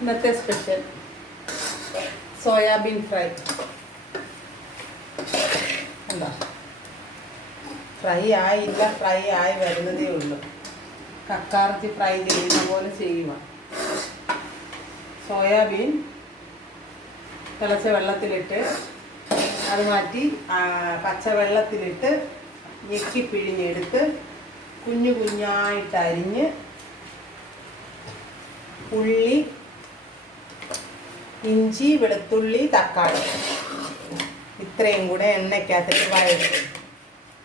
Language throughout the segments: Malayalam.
ഇന്നത്തെ സ്പെഷ്യൽ സോയാബീൻ ഫ്രൈ. എന്താ ഫ്രൈ ആയില്ല ഫ്രൈ ആയി വരുന്നതേ ഉള്ളൂ. കക്കാർത്തി ഫ്രൈ ചെയ്യുന്ന പോലെ ചെയ്യുക. സോയാബീൻ തിളച്ച വെള്ളത്തിലിട്ട് അത് മാറ്റി പച്ചവെള്ളത്തിലിട്ട് ഞെക്കി പിഴിഞ്ഞെടുത്ത് കുഞ്ഞു കുഞ്ഞായിട്ട് അരിഞ്ഞ് ഉള്ളി ഇഞ്ചി വെളുത്തുള്ളി തക്കാളി. ഇത്രയും കൂടെ എണ്ണയ്ക്കകത്തിട്ട് വഴറ്റി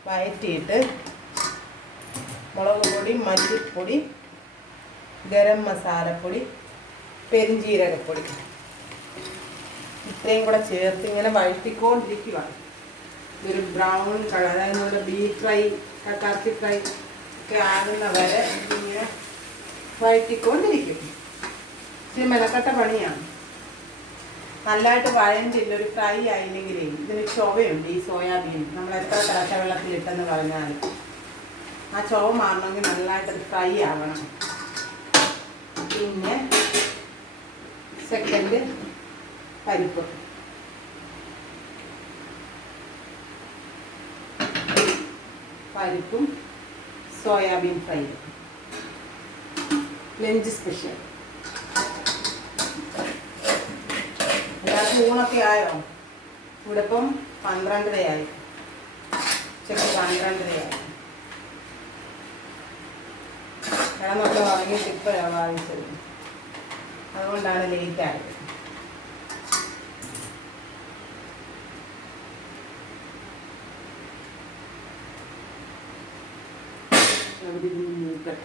വഴറ്റിയിട്ട് മുളക് പൊടി മല്ലിപ്പൊടി ഗരം മസാലപ്പൊടി പെരിഞ്ജീരകപ്പൊടി ഇത്രയും കൂടെ ചേർത്ത് ഇങ്ങനെ വഴറ്റിക്കൊണ്ടിരിക്കുകയാണ് ഇതൊരു ബ്രൗൺ കളർ അതായത് നമ്മുടെ ബീഫ് ഫ്രൈ കക്കാർത്തി ഫ്രൈ ഒക്കെ ആകുന്ന വരെ ഇങ്ങനെ വഴറ്റിക്കൊണ്ടിരിക്കും. ഇച്ചിരി മെനക്കെട്ട പണിയാണ്. നല്ലതായിട്ട് വഴഞ്ഞില്ല ഒരു ഫ്രൈ ആയില്ലെങ്കിലേ ഇതിന് ചൊവയുണ്ട് ഈ സോയാബീൻ. നമ്മൾ എത്ര തിളച്ച വെള്ളത്തിലിട്ടെന്ന് പറഞ്ഞാൽ ആ ചൊവ മാറണമെങ്കിൽ നല്ലതായിട്ട് ഫ്രൈ ആവണം. പിന്നെ സെക്കൻഡ് പരിപ്പ്. പരിപ്പും സോയാബീൻ ഫ്രൈ ലഞ്ച് സ്പെഷ്യൽ. ഊണൊക്കെ ആയോ? ഇവിടെ ഇപ്പം പന്ത്രണ്ടരയായി ചെക്ക് പന്ത്രണ്ടരയായി കിടന്നൊക്കെ വാങ്ങിയിട്ട് ഇപ്പോഴാണ് വാങ്ങിച്ചത് അതുകൊണ്ടാണ് ലേറ്റ് ആയത്. അവിടെ മൂക്കട്ടെ